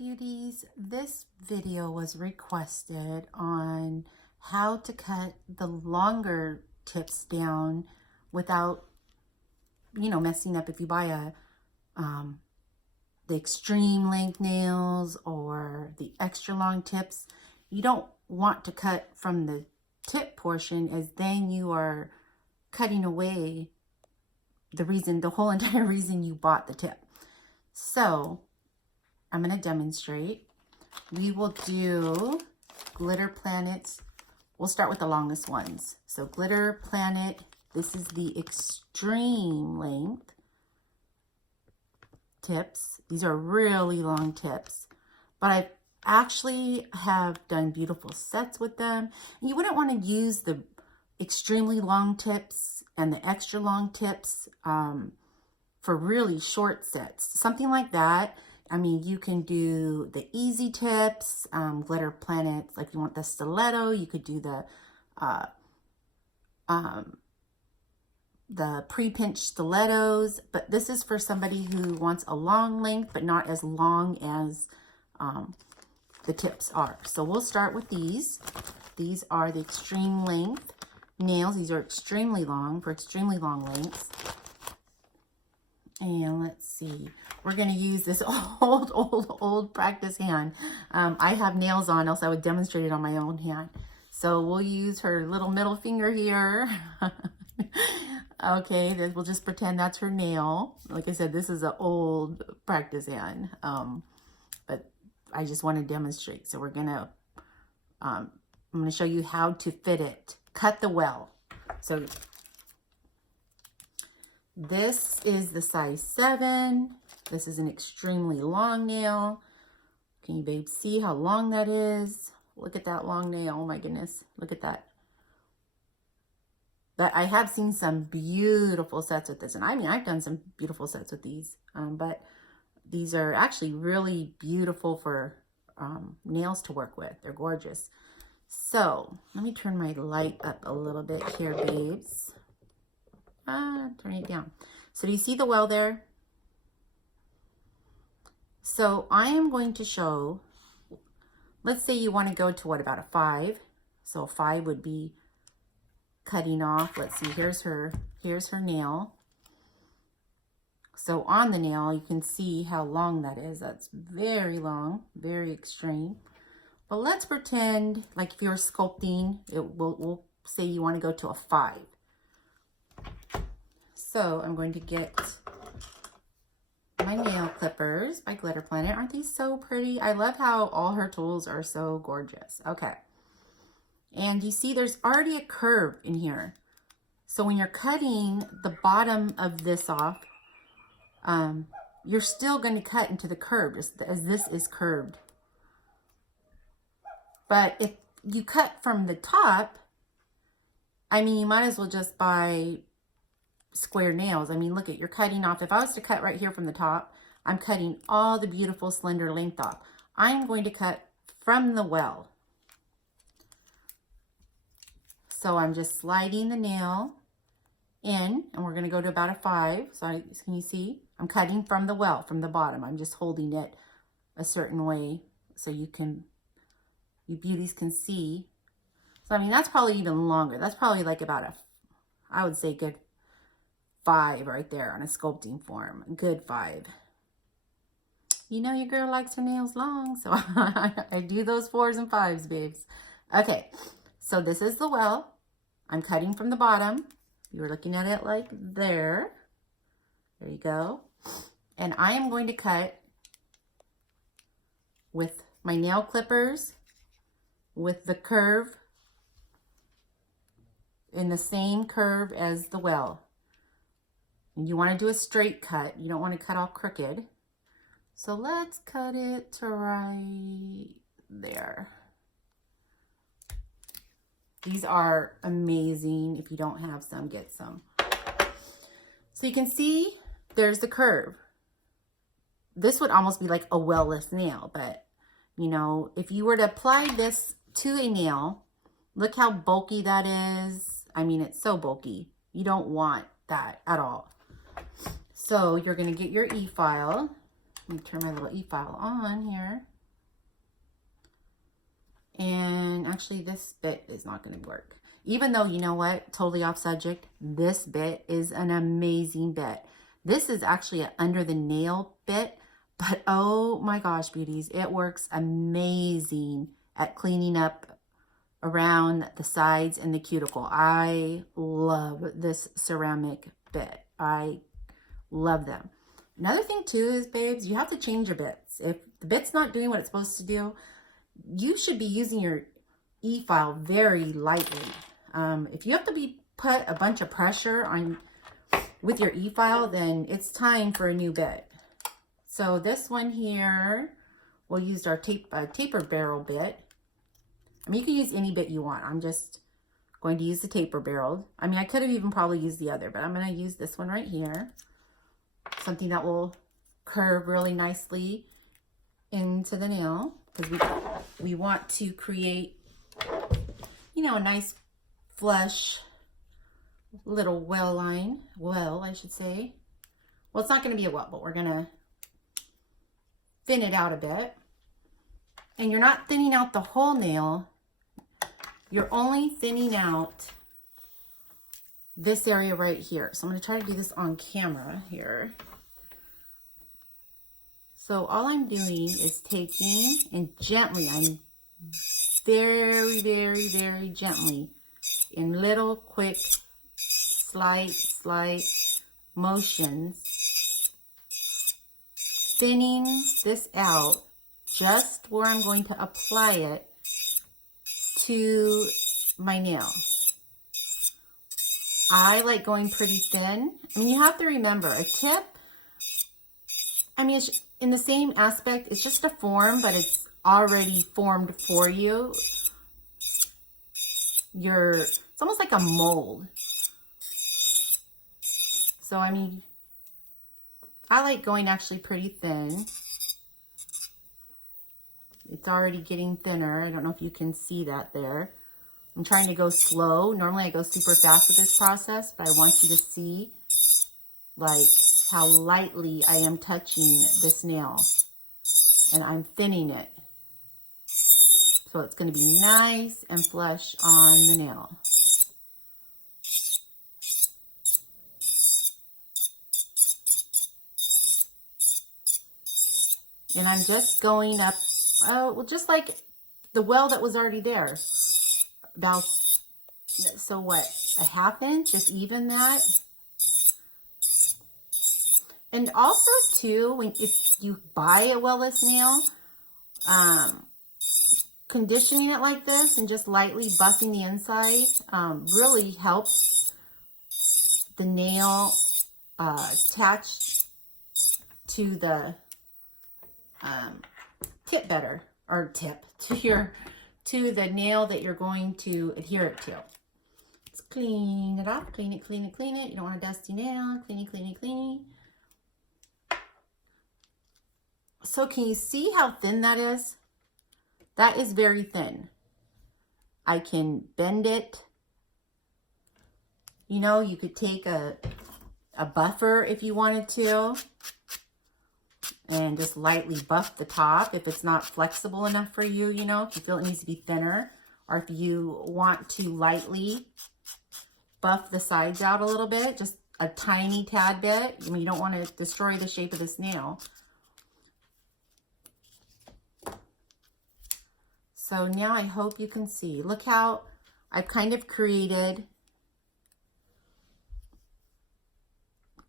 beauties. This video was requested on how to cut the longer tips down without, messing up. If you buy the extreme length nails or the extra long tips, you don't want to cut from the tip portion, as then you are cutting away the whole entire reason you bought the tip. So I'm going to demonstrate. We will do Glitter Planets. We'll start with the longest ones. So Glitter Planet, this is the extreme length tips. These are really long tips, but I actually have done beautiful sets with them. You wouldn't want to use the extremely long tips and the extra long tips for really short sets. Something like that. I mean, you can do the easy tips, Glitter Planets. Like, you want the stiletto, you could do the pre-pinch stilettos, but this is for somebody who wants a long length, but not as long as the tips are. So we'll start with these. These are the extreme length nails. These are extremely long, for extremely long lengths. And let's see, we're going to use this old practice hand. I have nails on, else I would demonstrate it on my own hand. So we'll use her little middle finger here. Okay, then we'll just pretend that's her nail. Like I said, this is an old practice hand, but I just want to demonstrate. So we're gonna, I'm gonna show you how to fit it. Cut the well. So this is the size 7. This is an extremely long nail. Can you, babe, see how long that is? Look at that long nail. Oh my goodness, look at that. But I have seen some beautiful sets with this. And I mean, I've done some beautiful sets with these. But these are actually really beautiful for nails to work with. They're gorgeous. So let me turn my light up a little bit here, babes. Turn it down. So do you see the well there? So I am going to show, let's say you want to go to what, about a 5. So a 5 would be cutting off. Let's see, here's her nail. So on the nail, you can see how long that is. That's very long, very extreme. But let's pretend like if you're sculpting, we'll say you want to go to a 5. So I'm going to get my nail clippers by Glitter Planet. Aren't these so pretty? I love how all her tools are so gorgeous. Okay. And you see there's already a curve in here. So when you're cutting the bottom of this off, you're still going to cut into the curve as this is curved. But if you cut from the top, I mean, you might as well just buy square nails. I mean, look at, you're cutting off. If I was to cut right here from the top, I'm cutting all the beautiful slender length off. I'm going to cut from the well. So I'm just sliding the nail in, and we're going to go to about a 5. So can you see? I'm cutting from the well, from the bottom. I'm just holding it a certain way so you beauties can see. So I mean, that's probably even longer. That's probably like about I would say good 5 right there on a sculpting form. Good 5. You know your girl likes her nails long, so I do those 4s and 5s, babes. Okay, so this is the well. I'm cutting from the bottom. You were looking at it like there. There you go. And I am going to cut with my nail clippers with the curve in the same curve as the well. And you want to do a straight cut. You don't want to cut all crooked. So let's cut it to right there. These are amazing. If you don't have some, get some. So you can see there's the curve. This would almost be like a well-less nail, but you know, if you were to apply this to a nail, look how bulky that is. I mean, it's so bulky. You don't want that at all. So you're going to get your e-file. Let me turn my little e-file on here. And actually this bit is not going to work. Even though, you know what, totally off subject, this bit is an amazing bit. This is actually an under the nail bit, but oh my gosh, beauties, it works amazing at cleaning up around the sides and the cuticle. I love this ceramic bit. I love them. Another thing too is, babes, you have to change your bits. If the bit's not doing what it's supposed to do, you should be using your E-file very lightly. If you have to put a bunch of pressure on with your E-file, then it's time for a new bit. So this one here, we'll use our taper barrel bit. I mean, you can use any bit you want. I'm just going to use the taper barrel. I mean, I could have even probably used the other, but I'm going to use this one right here. Something that will curve really nicely into the nail, because we want to create, you know, a nice flush little well line. Well, I should say. Well, it's not going to be a well, but we're going to thin it out a bit. And you're not thinning out the whole nail. You're only thinning out this area right here. So I'm going to try to do this on camera here. So all I'm doing is taking and gently, I'm very, very, very gently, in little quick, slight motions, thinning this out just where I'm going to apply it to my nail. I like going pretty thin. I mean, you have to remember, a tip, I mean, it's in the same aspect, it's just a form, but it's already formed for you. It's almost like a mold. So, I mean, I like going actually pretty thin. It's already getting thinner. I don't know if you can see that there. I'm trying to go slow. Normally I go super fast with this process, but I want you to see like how lightly I am touching this nail, and I'm thinning it. So it's going to be nice and flush on the nail. And I'm just going up, well, just like the well that was already there. About, so what, a ½ inch, just even that. And also too, if you buy a wellless nail, conditioning it like this and just lightly buffing the inside really helps the nail attach to the tip better, or to the nail that you're going to adhere it to. Let's clean it off, clean it, clean it, clean it. You don't want a dusty nail, clean it, clean it, clean it. So can you see how thin that is? That is very thin. I can bend it. You know, you could take a buffer if you wanted to and just lightly buff the top if it's not flexible enough for you, you know, if you feel it needs to be thinner, or if you want to lightly buff the sides out a little bit, just a tiny tad bit. I mean, you don't want to destroy the shape of this nail. So now I hope you can see. Look how I've kind of created.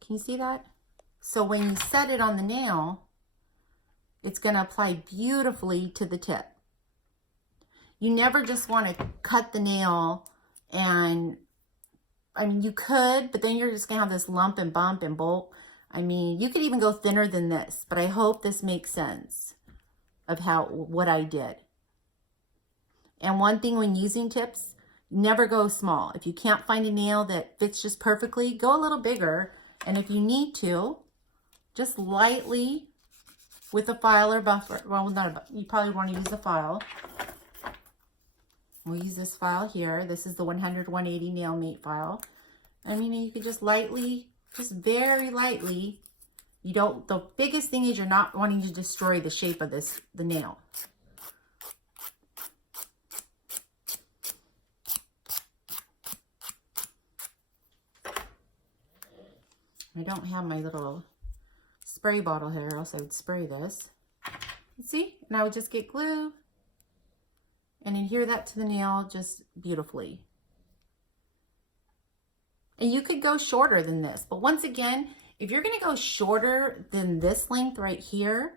Can you see that? So when you set it on the nail, it's going to apply beautifully to the tip. You never just want to cut the nail and, I mean, you could, but then you're just going to have this lump and bump and bulk. I mean, you could even go thinner than this, but I hope this makes sense of what I did. And one thing when using tips, never go small. If you can't find a nail that fits just perfectly, go a little bigger. And if you need to, just lightly with a file or buffer. Well, you probably want to use a file. We'll use this file here. This is the 100-180 nail mate file. I mean, you could just lightly, just very lightly. The biggest thing is you're not wanting to destroy the shape of the nail. I don't have my little spray bottle here, else I would spray this. See? And I would just get glue and adhere that to the nail just beautifully. And you could go shorter than this, but once again, if you're gonna go shorter than this length right here,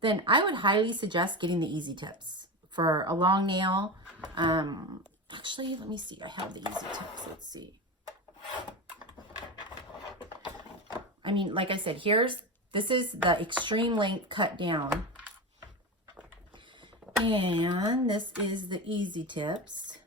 then I would highly suggest getting the Easy Tips for a long nail. Actually, let me see, I have the Easy Tips, let's see. I mean, like I said, this is the extreme length cut down. And this is the Easy Tips.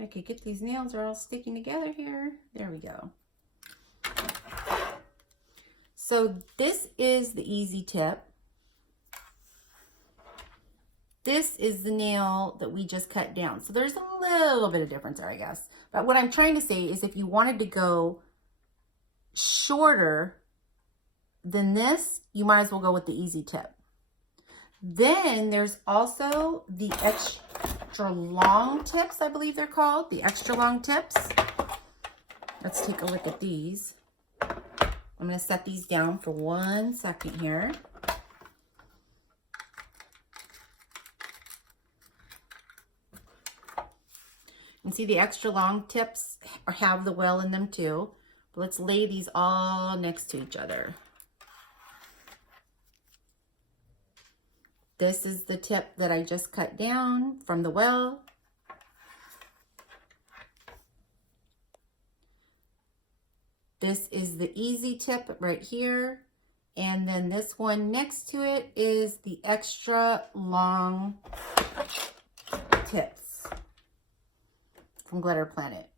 I could get these nails are all sticking together here. There we go. So this is the Easy Tip. This is the nail that we just cut down. So there's a little bit of difference there, I guess. But what I'm trying to say is if you wanted to go shorter than this, you might as well go with the Easy Tip. Then there's also the extra long tips, I believe they're called, the extra long tips. Let's take a look at these. I'm going to set these down for 1 second here. And see the extra long tips have the well in them too. But let's lay these all next to each other. This is the tip that I just cut down from the well. This is the Easy Tip right here. And then this one next to it is the extra long tips from Glitter Planet.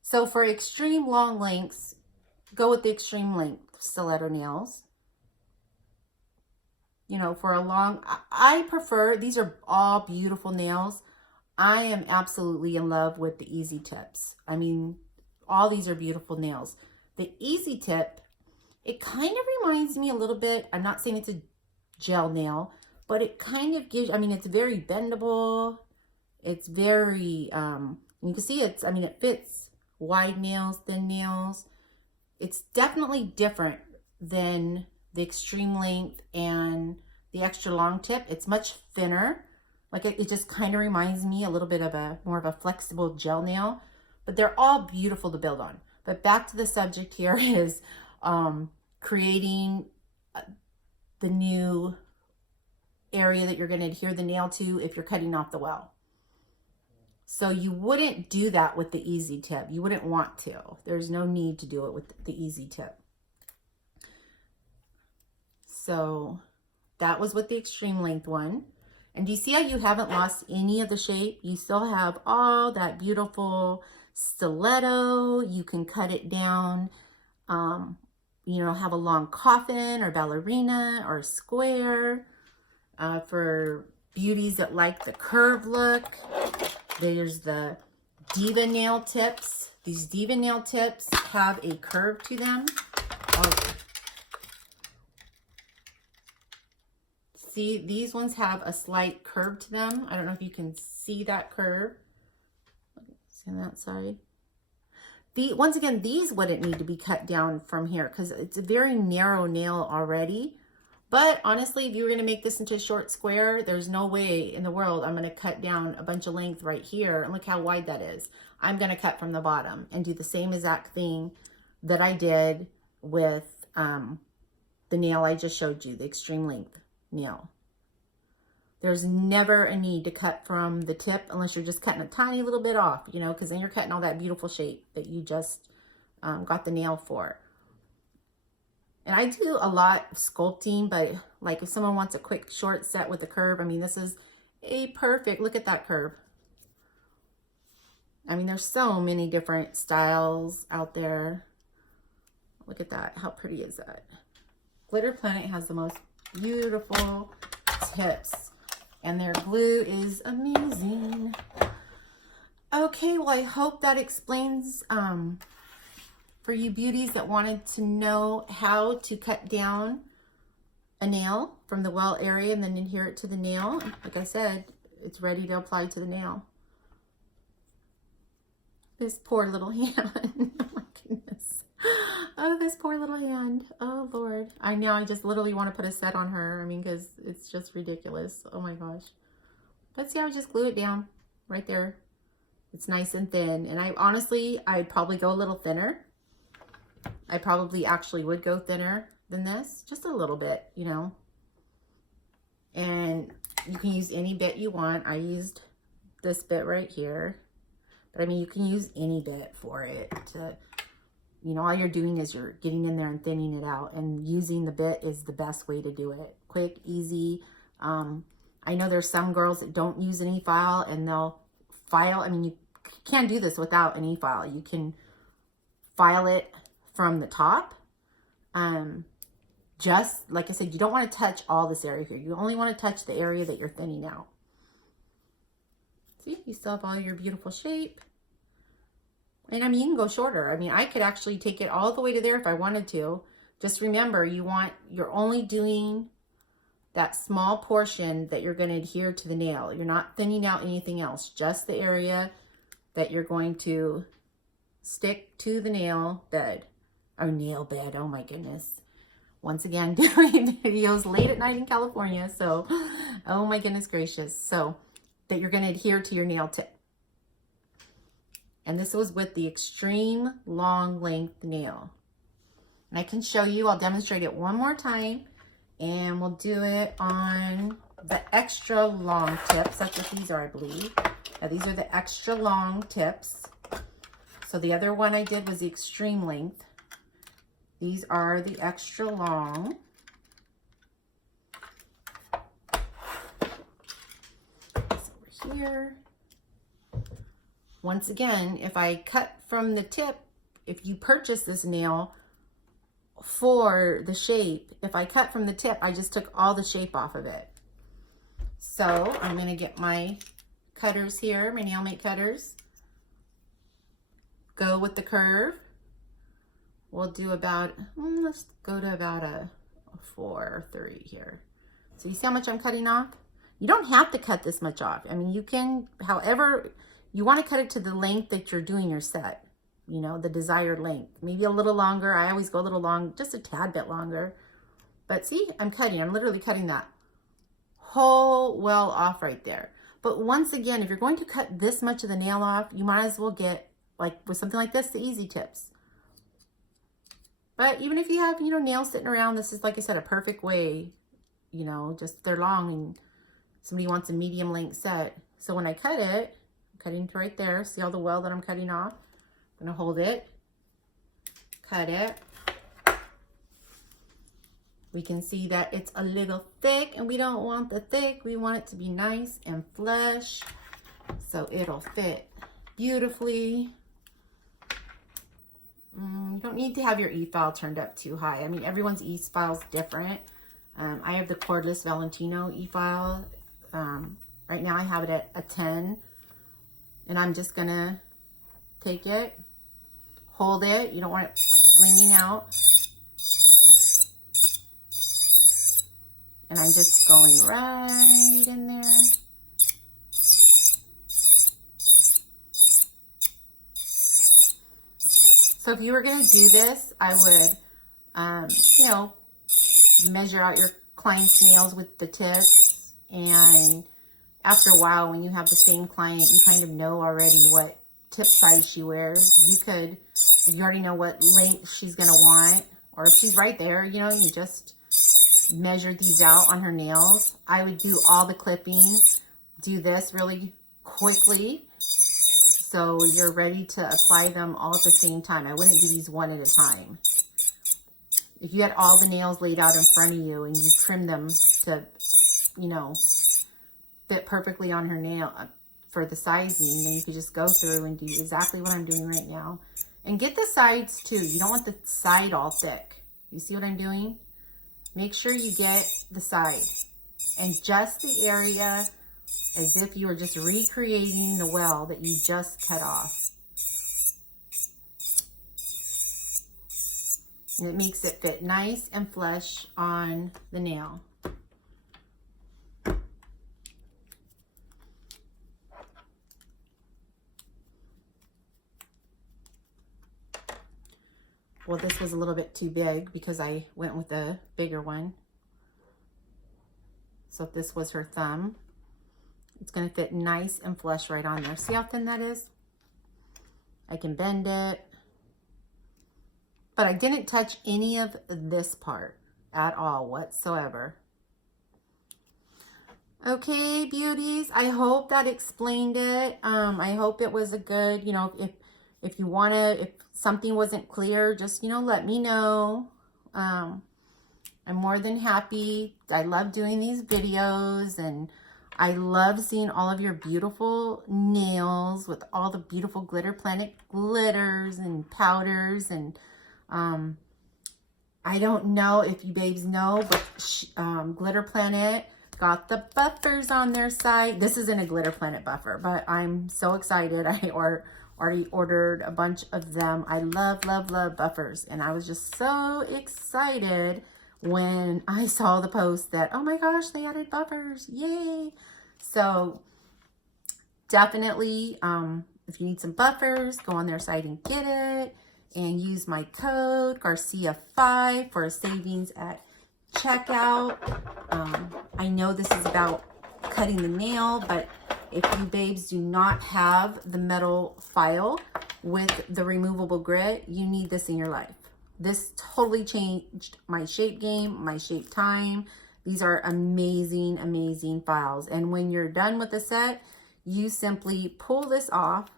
So for extreme long lengths, go with the extreme length stiletto nails. You know, for a long, I prefer, these are all beautiful nails. I am absolutely in love with the Easy Tips. I mean, all these are beautiful nails. The Easy Tip, it kind of reminds me a little bit, I'm not saying it's a gel nail, but it kind of gives, I mean, it's very bendable. It's very, you can see it's, I mean, it fits wide nails, thin nails. It's definitely different than the extreme length and the extra long tip. It's much thinner. Like it just kind of reminds me a little bit of more of a flexible gel nail, but they're all beautiful to build on. But back to the subject here is creating the new area that you're going to adhere the nail to if you're cutting off the well. So you wouldn't do that with the Easy Tip. You wouldn't want to. There's no need to do it with the Easy Tip. So that was with the extreme length one. And do you see how you haven't lost any of the shape? You still have all that beautiful stiletto. You can cut it down, you know, have a long coffin or ballerina or square. For beauties that like the curve look, there's the Diva nail tips. These Diva nail tips have a curve to them. See, these ones have a slight curve to them. I don't know if you can see that curve. See on that side. Once again, these wouldn't need to be cut down from here because it's a very narrow nail already. But honestly, if you were going to make this into a short square, there's no way in the world I'm going to cut down a bunch of length right here. And look how wide that is. I'm going to cut from the bottom and do the same exact thing that I did with the nail I just showed you, the extreme length nail. There's never a need to cut from the tip unless you're just cutting a tiny little bit off, you know, because then you're cutting all that beautiful shape that you just got the nail for. And I do a lot of sculpting, but like if someone wants a quick short set with a curve, I mean, this is a perfect, look at that curve. I mean, there's so many different styles out there. Look at that. How pretty is that? Glitter Planet has the most beautiful tips and their glue is amazing. Okay, well, I hope that explains for you beauties that wanted to know how to cut down a nail from the well area and then adhere it to the nail. Like I said, it's ready to apply to the nail. This poor little hand. Oh my goodness. Oh, this poor little hand. Oh Lord. I just literally want to put a set on her. I mean, because it's just ridiculous. Oh my gosh. But see, I would just glue it down right there. It's nice and thin. And I'd probably go a little thinner. I probably actually would go thinner than this. Just a little bit, you know. And you can use any bit you want. I used this bit right here. But I mean, you can use any bit for it to, you know, all you're doing is you're getting in there and thinning it out, and using the bit is the best way to do it. Quick, easy. I know there's some girls that don't use an e-file and they'll file. I mean, you can't do this without an e-file. You can file it from the top. Just like I said, you don't want to touch all this area here. You only want to touch the area that you're thinning out. See, you still have all your beautiful shape. And I mean, you can go shorter. I mean, I could actually take it all the way to there if I wanted to. Just remember, you're only doing that small portion that you're going to adhere to the nail. You're not thinning out anything else, just the area that you're going to stick to the nail bed. Or nail bed, oh my goodness. Once again, doing videos late at night in California. So, oh my goodness gracious. So, that you're going to adhere to your nail tip. And this was with the extreme long length nail. And I can show you, I'll demonstrate it one more time. And we'll do it on the extra long tips. That's what these are, I believe. Now, these are the extra long tips. So the other one I did was the extreme length. These are the extra long. Over here. Once again, if I cut from the tip, if you purchase this nail for the shape, if I cut from the tip, I just took all the shape off of it. So I'm going to get my cutters here, my nail mate cutters. Go with the curve. We'll do about, let's go to about a 4 or 3 here. So you see how much I'm cutting off? You don't have to cut this much off. I mean, you can, however, you want to cut it to the length that you're doing your set. You know, the desired length. Maybe a little longer. I always go a little long, just a tad bit longer. But see, I'm literally cutting that whole well off right there. But once again, if you're going to cut this much of the nail off, you might as well get, like with something like this, the easy tips. But even if you have, you know, nails sitting around, this is, like I said, a perfect way, you know, just they're long and somebody wants a medium length set. So when I cut it, I'm cutting to right there. See all the well that I'm cutting off? I'm going to hold it, cut it. We can see that it's a little thick, and we don't want the thick. We want it to be nice and flush so it'll fit beautifully. You don't need to have your e-file turned up too high. I mean, everyone's e-file is different. I have the cordless Valentino e-file. Right now I have it at a 10. And I'm just going to take it, hold it. You don't want it flinging out. And I'm just going right in there. So if you were going to do this, I would, you know, measure out your client's nails with the tips. And after a while, when you have the same client, you kind of know already what tip size she wears. You could, if you already know what length she's going to want, or if she's right there, you know, you just measure these out on her nails. I would do all the clipping, do this really quickly, so you're ready to apply them all at the same time. I wouldn't do these one at a time. If you had all the nails laid out in front of you and you trim them to, you know, fit perfectly on her nail for the sizing, then you could just go through and do exactly what I'm doing right now. And get the sides too. You don't want the side all thick. You see what I'm doing? Make sure you get the side and just the area as if you were just recreating the well that you just cut off. And it makes it fit nice and flush on the nail. Well, this was a little bit too big because I went with a bigger one. So if this was her thumb, it's going to fit nice and flush right on there. See how thin that is? I can bend it. But I didn't touch any of this part at all whatsoever. Okay, beauties, I hope that explained it. I hope it was a good, you know, if you want to, if something wasn't clear, just, you know, let me know. I'm more than happy. I love doing these videos, and I love seeing all of your beautiful nails with all the beautiful Glitter Planet glitters and powders. And I don't know if you babes know, but Glitter Planet got the buffers on their site. This isn't a Glitter Planet buffer, but I'm so excited. I already ordered a bunch of them. I love, love, love buffers. And I was just so excited when I saw the post that, oh my gosh, they added buffers. Yay. So definitely, if you need some buffers, go on their site and get it. And use my code Garcia5 for a savings at checkout. I know this is about cutting the nail, but if you babes do not have the metal file with the removable grit, you need this in your life. This totally changed my shape game, my shape time. These are amazing, amazing files. And when you're done with the set, you simply pull this off,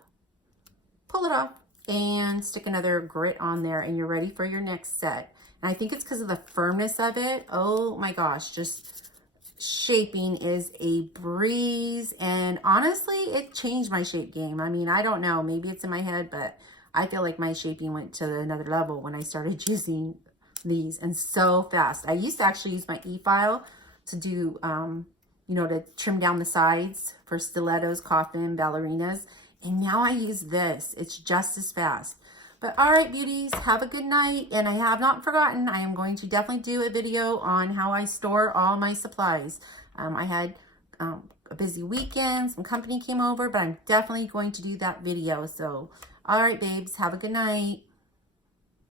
pull it off, and stick another grit on there, and you're ready for your next set. And I think it's because of the firmness of it. Oh my gosh, just shaping is a breeze. And honestly, it changed my shape game. I mean, I don't know, maybe it's in my head, but I feel like my shaping went to another level when I started using these, and so fast. I used to actually use my e-file to do, you know, to trim down the sides for stilettos, coffin, ballerinas. And now I use this. It's just as fast. But all right, beauties, have a good night. And I have not forgotten, I am going to definitely do a video on how I store all my supplies. I had a busy weekend. Some company came over, but I'm definitely going to do that video. So, all right, babes, have a good night.